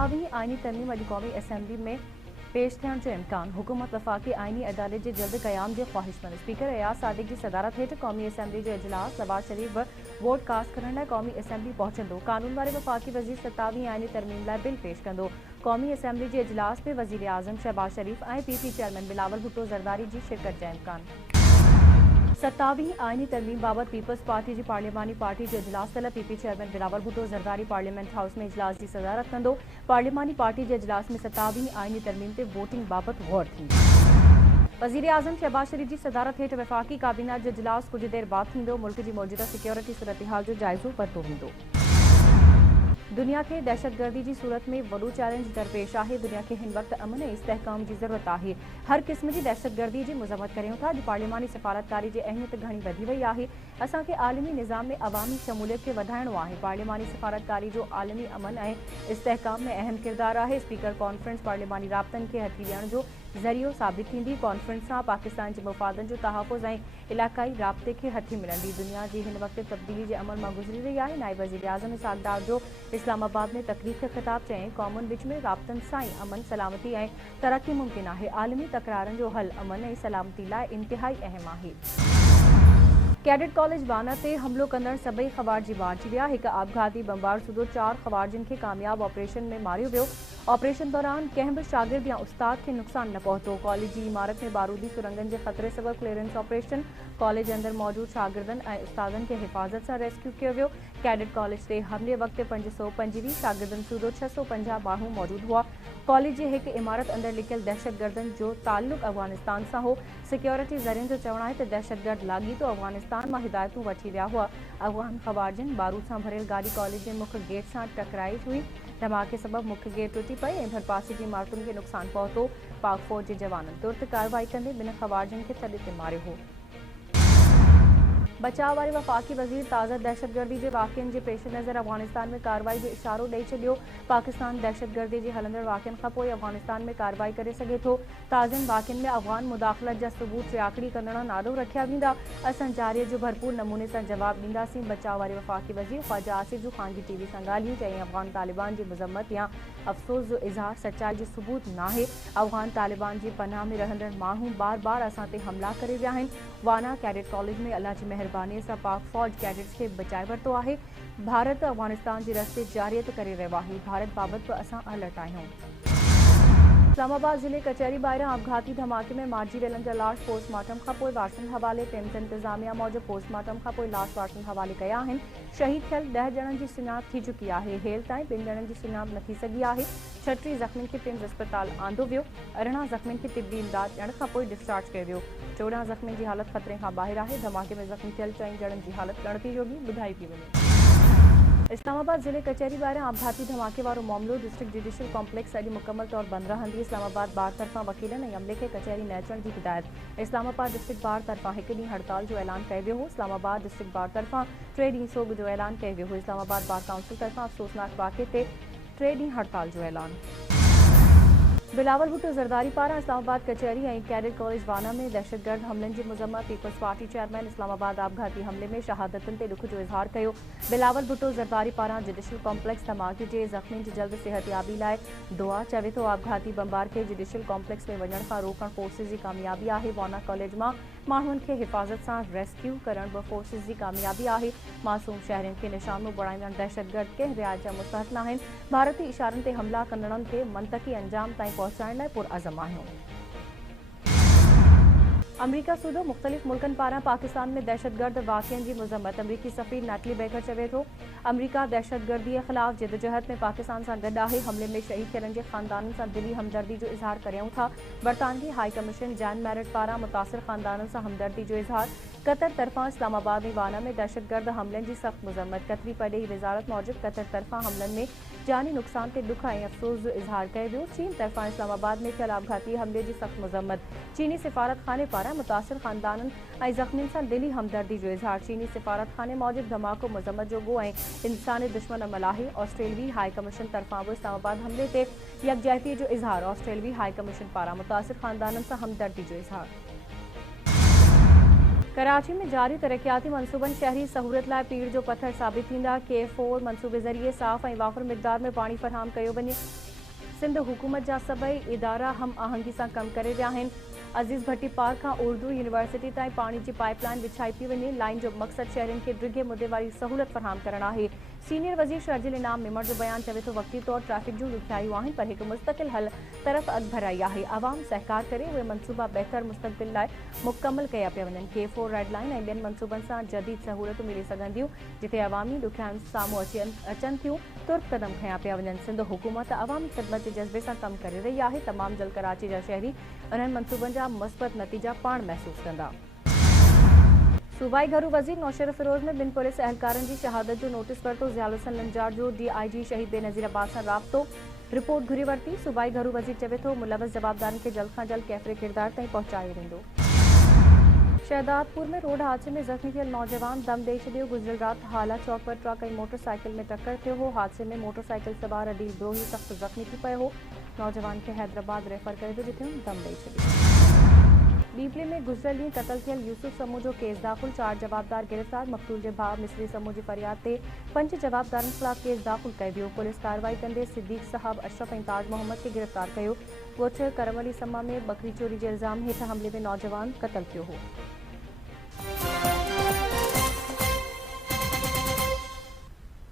सतावीं आइनी तरमीम अॼु क़ौमी असेंबली में पेश थियण जो इम्कान। हुकूमत वफ़ाक़ी आइनी अदालत जे जल्द क़याम जे ख़्वाहिशमंद। स्पीकर एयाज़ सादिक जी सदारत हेठि क़ौमी असेंबली जो इजलास नवाज़ शरीफ वोट कास्ट करण लाइ क़ौमी असेंबली पहुचंदो। कानून वारे वफ़ाक़ी वज़ीर सतावीं आइनी तरमीम लाइ बिल पेश कंदो। क़ौमी असेंबली जे इजलास में वज़ीर आज़म शहबाज शरीफ ऐं पीपी चेयरमैन बिलावल भुट्टो ज़रदारी जी शिरकत जा इम्कान। सतावीं आइनी तरमीम बाबति पीपल्स पार्टी जी पार्लियामानी पार्टी जो इजलास तलब। PP chairman Bilawal Bhutto Zardari parliament house में इजलास की सदारत कंदो। पार्लियामानी पार्टी जे इजलास में सतावीं आइनी तरमीम ते वोटिंग बाबति गौर थींदी। वज़ीर आज़म शहबाज शरीफ जी सदारत हेठि वफ़ाक़ी काबीना जो इजलास कुछ देर बाद थींदो। मुल्क जी मौजूदा सिक्योरिटी सूरत-हाल जो जाइज़ो वरितो वेंदो। दुनिया के दहशतगर्दी की सूरत में वॾो चैलेंज दरपेश है। दुनिया के हिन वक्त अमन ऐं इस्तेहकाम की ज़रूरत है। हर किस्म की दहशतगर्दी की मज़म्मत करियूं था। अॼु पार्लियामानी सफ़ारतकारी की अहमियत घणी वधी वई है। असांखे आलमी निज़ाम में अवामी शमूलियत के वधाइणो है। पार्लियामानी सफ़ारतकारी जो आलमी अमन ऐं इस्तेहकाम में अहम किरदार है। स्पीकर कॉन्फ्रेंस पार्लियामानी राब्तनि के हथी ॾियण जो ज़रियो साबित थींदी। कॉन्फ्रेंस सां पाकिस्तान के मफ़ादनि जो तहफ़ुज़ ऐं इलाक़ाई राब्ते के हथी मिलंदी। दुनिया की हिन वक्त तब्दीली के अमल में गुज़री रही है। नायब वज़ीर आज़म इसहाक़ डार जो इस्लामाबाद में तकरीब के ख़िताब चयईं क़ौमुनि विच में राब्तनि सां ई अमन सलामती ऐं तरक्की मुमकिन है। आलमी तकरारनि जो हल अमन ऐं सलामती लाइ इंतिहाई अहम है। कैडेट कॉलेज वाना ते हमलो कंदड़ सभई ख़वारिजी मारिजी विया। एक आपघाती बमबार सूदो 4 ख़वारिजनि के कामयाब ऑपरेशन में मारियो वियो। ऑपरेशन दौरान कंहिं भी शागिर्द या उस्ताद के नुक़सान न पहुतो। कॉलेज की इमारत में बारूदी सुरंगन के ख़तरे सबब क्लीयरेंस ऑपरेशन। कॉलेज अंदर मौजूद शागिर्दनि ऐं उस्तादनि के हिफ़ाज़त से रेस्क्यू किया वियो। कैडेट कॉलेज ते हमले वक्त 525 शागिर्दनि सूदो 650 माण्हू मौजूद हुआ। कॉलेज की एक इमारत अंदर लिखियल दहशतगर्दनि जो ताल्लुक़ अफ़गानिस्तान से हो। सिक्योरिटी ज़रियनि जो चवण है तो दहशतगर्द लाॻीतो अफ़गानिस्तान में हिदायतूं वठी विया हुआ। अफ़गान ख़वारिजनि बारूद से भरियल गाड़ी कॉलेज के मुख्य गेट से टकराई हुई। धमाके सबब मुख्य गेट टुटी पई ऐं भरपासे की इमारतुनि के नुक़सान पहुतो। पाक फ़ौज के जवाननि तुर्त कार्रवाई कंदे ॿिनि ख़वारिजनि के थॾे ते मारियो हो। बचाव वारे वफ़ाक़ी वज़ीर ताज़ा दहशतगर्दी के वाक़िअनि के पेश नज़र अफ़गानिस्तान में कार्रवाई जो इशारो ॾेई छॾियो। पाकिस्तान दहशतगर्दी के हलंदड़ वाक़िअनि खां पोइ अफ़गानिस्तान में कार्रवाई करे सघे थो। ताज़नि वाक़िअनि में अफ़गान मुदाख़लत जा सबूत रियाकड़ी कंदड़नि आॾो रखिया वेंदा। असां जारीअ जो भरपूर नमूने से जवाब ॾींदासीं। बचाव वारे वफ़ाक़ी वज़ीर ख़्वाजा आसिफ़ जो ख़ानगी टीवी सां ॻाल्हियूं चई अफ़गान तालिबान की मज़म्मत या अफ़सोस जो इज़हार सचाई जो सबूत नाहे। अफ़गान तालिबान की पनाह में रहंदड़ माण्हू बार बार असां ते हमला करे विया आहिनि। वाना कैडेट कॉलेज में अल्लाह की मेहरबानी से पाक फ़ौज कैडेट्स के बचाए वरितो है। भारत अफ़गानिस्तान के रस्ते जारियत करे रहियो आहे। भारत बाबत भी असां अलर्ट आहियूं। इस्लामाबाद ज़िले कचहरी ॿाहिरां आपघाती धमाके में मारिजी वियलनि जा लाश पोस्टमार्टम खां पोइ वारसनि हवाले। टेम्स इंतज़ामिया मूजिब पोस्टमार्टम खां पोइ लाश वारसनि हवाले कया आहिनि। शहीद थियल 10 ॼणनि की सुञाण थी चुकी है। हेल ताईं 2 ॼणनि की सुञाण न थी सघी है। 36 ज़ख़्मियुनि खे टेम्स अस्पताल आंदो वियो। 18 ज़ख़्मियुनि खे तिब्बी इमदाद ॾियण खां पोइ डिस्चार्ज कयो वियो। 14 ज़ख़्मियुनि की हालत ख़तरे खां ॿाहिरि है। धमाके में ज़ख़्मी थियल 4 ॼणनि की हालत ॻणती जोगी ॿुधाई पई वञे। इस्लामाबाद ज़िले कचहरी ॿाहिरां आपघाती धमाके वारो मामलो डिस्ट्रिक्ट जुडिशियल कॉम्प्लेक्स अॼु मुकम्मल तौर बंद रहंदी। इस्लामाबाद बार तरफ़ां वकीलनि ऐं अमले खे कचहरी न अचण की हिदायत। इस्लामाबाद डिस्ट्रिक्ट बार तरफ़ां 1 ॾींहुं हड़ताल जो ऐलान कयो वियो हो। इस्लामाबाद डिस्ट्रिक्ट बार तरफ़ां 3 ॾींहुं सोग जो ऐलान कयो वियो हो। इस्लामाबाद बार काउंसिल तरफ़ां अफ़सोसनाक वाक़े ते 3 ॾींहुं हड़ताल जो ऐलान। बिलावल भुट्टो ज़रदारी पारां इस्लामाबाद कचहरी ऐं कैडेट कॉलेज वाना में दहशतगर्द हमलनि की मज़म्मत। पीपल्स पार्टी चेयरमैन इस्लामाबाद आपघाती हमले में शहादतनि ते दुख जो इज़हार कयो। बिलावल भुट्टो ज़रदारी पारां जुडिशियल कॉम्प्लेक्स धमाके के ज़ख़्मियुनि की जल्द सेहतयाबी लाइ दुआ चवे थो। आपघाती बमबार के जुडिशियल कॉम्प्लेक्स में वञण खां रोकण फोर्सिस की कामयाबी है। वाना कॉलेज में माण्हुनि खे हिफ़ाज़त से रेस्क्यू करण बि फोर्सिस की कामयाबी है। मासूम शहरियुनि के निशानो बणाईंदड़ दहशतगर्द कंहिं रियायत जा मुस्तहक़ न आहिनि। भारती इशारनि ते हमला कंदड़नि खे मंतकी अंजाम ताईं पहुचाइण लाइ पुरअज़म आहियूं। अमरीका सूदो मुख़्तलिफ़ मुल्कनि पारां पाकिस्तान में दहशतगर्द वाक़िअनि की मज़म्मत। अमरीकी सफ़ीर नैटली बेकर चवे थो अमरीका दहशतगर्दी के ख़िलाफ़ जिदोजहद में पाकिस्तान से गॾु आहे। हमले में शहीद थियलनि के ख़ानदाननि से दिली हमदर्दी जो इज़हार करियूं था। बरतानवी हाई कमीशन जैन मैरिट पारां मुतासिर ख़ानदाननि से हमदर्दी जो इज़हार। कतर तरफ़ां इस्लामाबाद ऐं वाना में दहशतगर्द हमलनि की सख़्त मज़म्मत। कतरी पॾेही वज़ारत मूजिब कतर तरफ़ां हमलनि में जानी नुक़सान ते दुख ऐं अफ़सोस जो इज़हार कयो वियो। चीन तरफ़ां इस्लामाबाद में थियल आपघाती हमले की सख़्त मज़म्मत। चीनी सिफ़ारत खाने पारां मुतासिर ख़ानदाननि ऐं ज़ख़्मियुनि सां दिली हमदर्दी जो इज़हार। चीनी सिफ़ारत खाने मूजिब धमाको मज़म्मत जोॻो ऐं इंसानी दुश्मन अमल आहे। ऑस्ट्रेलवी हाई कमीशन तरफ़ां बि इस्लामाबाद हमले ते यकजहती जो इज़हार। ऑस्ट्रेलवी हाई कमीशन पारां मुतासिर ख़ानदाननि सां हमदर्दी जो इज़हार। कराची में जारी तरक्याती मनसूबनि शहरी सहूलियत लाइ पीड़ जो पत्थर साबित थींदा। K4 मनसूबे ज़रिए साफ़ ऐं वाफ़र मिक़दार में पाणी फ़राहम कयो वञे। सिंध हुकूमत जा सभई इदारा हम आहंगी सां कम करे रहिया आहिनि। अज़ीज़ भट्टी पार्क खां उर्दू यूनिवर्सिटी ताईं पानी जी पाइपलाइन विछाई पई वञे। लाइन जो मक़सद शहरनि खे डिघे मुदे वारी सहूलियत फराहम करणु आहे। सीनियर वज़ीर शर्जिल इनाम मिमर जो बयान चवे थो वक़्ती तौर ट्रैफ़िक जूं ॾुखियायूं आहिनि पर हिकु मुस्तक़िल हल तरफ़ अॻभराई आहे। आवाम सहकार करे उहे मनसूबा बहितर मुस्तक़बिल लाइ मुकमल कया पिया वञनि। K4 रेड लाइन ऐं ॿियनि मनसूबनि सां जदीद सहूलियतूं मिली सघंदियूं जिथे अवामी ॾुखियायुनि साम्हूं अचनि थियूं तुर्त क़दम खयां पिया वञनि। सिंध हुकूमत अवामी ख़िदमत जे जज़्बे सां कमु करे रही आहे। तमामु जल्द कराची जा शहरी उन्हनि मनसूबनि जा मस्बत नतीजा पाण महसूस कंदा। सूबाई घरू वज़ीर नौशर फिरोज में ॿिनि पुलिस एहलकारनि जी शहादत जो नोटिस वरितो। ज़ियाउल हसन लंजार जो DIG शहीद बेनज़ीर अब्बास सां राब्तो रिपोर्ट घुरी वरिती। सूबाई घरू वज़ीर चवे थो मुलविस जवाबदारनि खे जल्द खां जल्द कैफ़रे किरदार ताईं पहुचायो वेंदो। शहदादपुर में रोड हादसे में ज़ख़्मी थियल नौजवान दम ॾेई छॾियो। गुज़िरियल राति हाला चौक पर ट्रक ऐं मोटरसाइकिल में टक्कर थियो हो। हादसे में मोटरसाइकिल सवार अदील ब्रोही सख़्तु ज़ख़्मी थी पियो हो। नौजवान खे हैदराबाद रेफर करे वियो जिथे दम ॾेई छॾियो। ॿीपले में गुज़िरियल ॾींहुं क़तल थियल यूसुफ समूह जो केस दाख़िल। 4 जवाबदार गिरफ़्तार। मक़तूल जे भाउ मिस्री समूह जी फरियाद ते 5 जवाबदारनि ख़िलाफ़ केस दाख़िल कयो वियो। पुलिस कार्रवाई कंदे सिद्दीक़ साहब अशरफ ऐं ताज मोहम्मद खे गिरफ़्तार कयो। ॻोठ करमली समा में बकरी चोरी जे इल्ज़ाम हेठि हमले में नौजवान क़तल थियो हो।